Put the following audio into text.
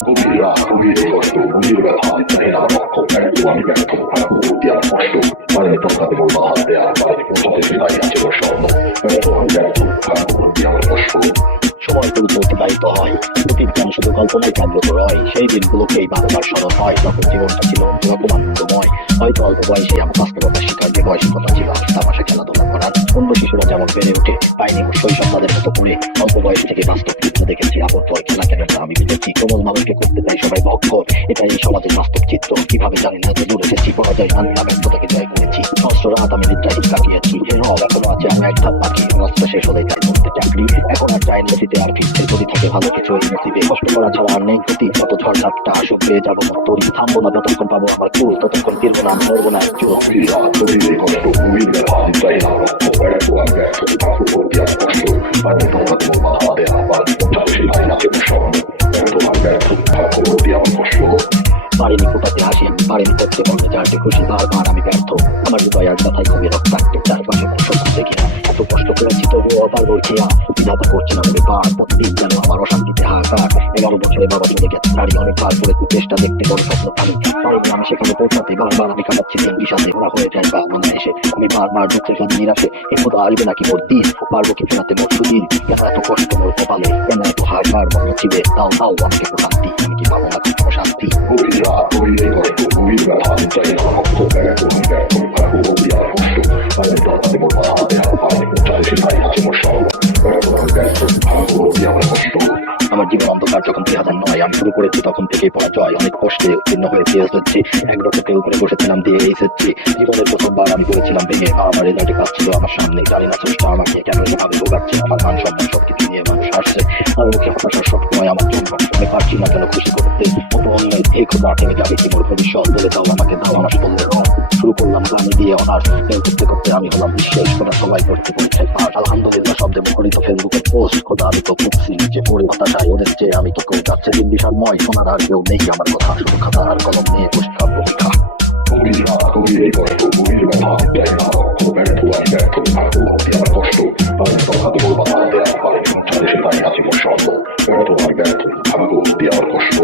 গভীর রাত, গভীর কষ্ট, গভীর ব্যথা, জানি না লক্ষ্য ব্যর্থ, আমি ব্যর্থ, খারাপ অনুভূতি আর কষ্ট, পারেনি টপকাতে বলব হাত দেয়া, পারেনি পৌঁছাতে সেটাই আছে ওর স্বপ্ন, ব্যর্থ, আমি ব্যর্থ, খারাপ অনুভূতি আমার কষ্ট। সময় দ্রুত অতিবাহিত হয়, অতীত যেন শুধু কল্পনায় জাগ্রত রয়। সেই দিনগুলোকেই বারবার স্মরণ হয় যখন জীবনটা ছিল অন্যরকম আনন্দময়। হয়তো অল্প বয়সে আমার বাস্তবতার শিকার যে বয়সিকতা ছিল তামাশা খেলাধুলা করার। অন্য শিশুরা যেমন বেড়ে ওঠে পাইনি শৈশব তাদের মতো করে অল্প বয়স থেকে বাস্তব চিত্র দেখেছি। আপন পর খেলা কেনাটা আমি বুঝেছি, প্রবল মানুষকে করতে চাই সবাই ভক্ষ, এটাই এই সমাজের বাস্তব চিত্র। কিভাবে জানি না দূর এসেছি, পরাজয় আমি ব্যর্থতাকে জয় করেছি। সহস্র রাত আমি নিদ্রাহীন কাটিয়েছি, এর রব এখনো আছে আমার এক ধাপ বাকি। রাস্তা শেষ হলে তাই করতে চাকরি, এখন আর চাই নদীতে আর ফিরতে যদি থাকে ভালো কিছু এই নসিবে। কষ্ট করা ছাড়া আর নেই গতি, কত ঝড় ঝাপটা আসুক পেয়ে যাবো তরি। থামবো না যতক্ষণ পাবো আমার কুল, ততক্ষণ ফিরবো না, মরবো না একটু। গভীর রাত, গভীর কষ্ট, গভীর ব্যথা, জানি না লক্ষ্য ব্যর্থ, আমি ব্যর্থ, খারাপ অনুভূতি আর কষ্ট, পারেনি টপকাতে বলব হাত দেয়া, পারেনি পৌঁছাতে সেটাই আছে ওর স্বপ্ন, ব্যর্থ, আমি ব্যর্থ, খারাপ অনুভূতি আমার কষ্ট। পারিনি ফোটাতে হাসি, পারিনি করতে বলতে চারটে খুশি, বারবার আমি ব্যর্থ। আমার হৃদয় আর কথাই খুবই রক্তাক্ত, চারপাশে কোনো সত্যি দেখি না। এত কষ্ট করেছি তবুও আবার বলছি বিধাতা করছি না মনে পার। প্রতিদিন যেন আমার অশান্তিতে হাহাকার। 11 বছরে বাবা চলে গেছে গাড়ি, অনেকবার করে চেষ্টা দেখতে বড় স্বপ্ন পানি পারিনি আমি সেখানে পৌঁছাতে। বারবার আমি কাটাচ্ছি দিন বিষাদে, ওরা হয়ে যায় বা মনে এসে। আমি বারবার ঢুকতে সাথে নিরাশে, এই খোদা আসবে নাকি মোর দিন, পারবো কি ফেরাতে মোর সুদিন। কেন এত কষ্ট মোর কপালে, কেন এত হাহাকার মনে ছিবে, দাও দাও আমাকে একটু শান্তি, আমি কি পাবো না কোনো শান্তি। গভীর রাত, গভীর কষ্ট, গভীর ব্যথা, জানি না লক্ষ্য ব্যর্থ, আমি ব্যর্থ, খারাপ অনুভূতি আর কষ্ট, পারেনি টপকাতে বলব হাত দেয়া, পারেনি পৌঁছাতে সেটাই আছে ওর স্বপ্ন, ব্যর্থ, আমি ব্যর্থ, খারাপ অনুভূতি আমার কষ্ট। আমার জীবন অন্ধকার যখন 2009 আমি শুরু করেছি তখন থেকেই পরাজয়। অনেক কষ্টে উত্তীর্ণ হয়ে পেয়ে হচ্ছি, এক রকমের উপরে বসেছিলাম দিয়ে এসেছি। জীবনের প্রথমবার আমি করেছিলাম ভেঙে, আমার রেজাল্টে কাজ ছিল আমার সামনে। জানি না চেষ্টা আমাকে কেন এভাবে ভোগাচ্ছে, আমার মান সম্মান সবকিছু নিয়ে মানুষ আসছে। আমার মুখে হতাশার সবসময় আমার জন্য, আমি পারছি না কেন খুশি করতে। কত অন্যায় এই খোদা থেমে যাবে কি মোর ভবিষ্যৎ, বলে দাও আমাকে, দাও আমার বললে রং। শুরু করলাম গানে দিয়ে অনার্স, ফেল করতে করতে আমি হলাম বিশ্বাস খোদা সবাই করতে পরীক্ষায় পাস। আলহামদুলিল্লাহ শব্দে মুখরিত ফেসবুকে পোস্ট, খোদা আমি তো খুঁজছি যে পড়ে হতাশায় ওদের চেয়ে আমি তো কেউ যাচ্ছে দিন বিষাদময়। শোনার আর কেউ নেই আমার কথা, শুধু খাতা আর কলম নিয়ে বসে থাকবো লেখা। গভীর রাত, গভীর কষ্ট, গভীর ব্যথা, জানি না লক্ষ্য ব্যর্থ, আমি ব্যর্থ, খারাপ অনুভূতি আমার কষ্ট, পারেনি টপকাতে বলব হাত দেয়া, পারেনি পৌঁছাতে সেটাই আছে ওর স্বপ্ন, ব্যর্থ, আমি ব্যর্থ, খারাপ অনুভূতি আমার কষ্ট।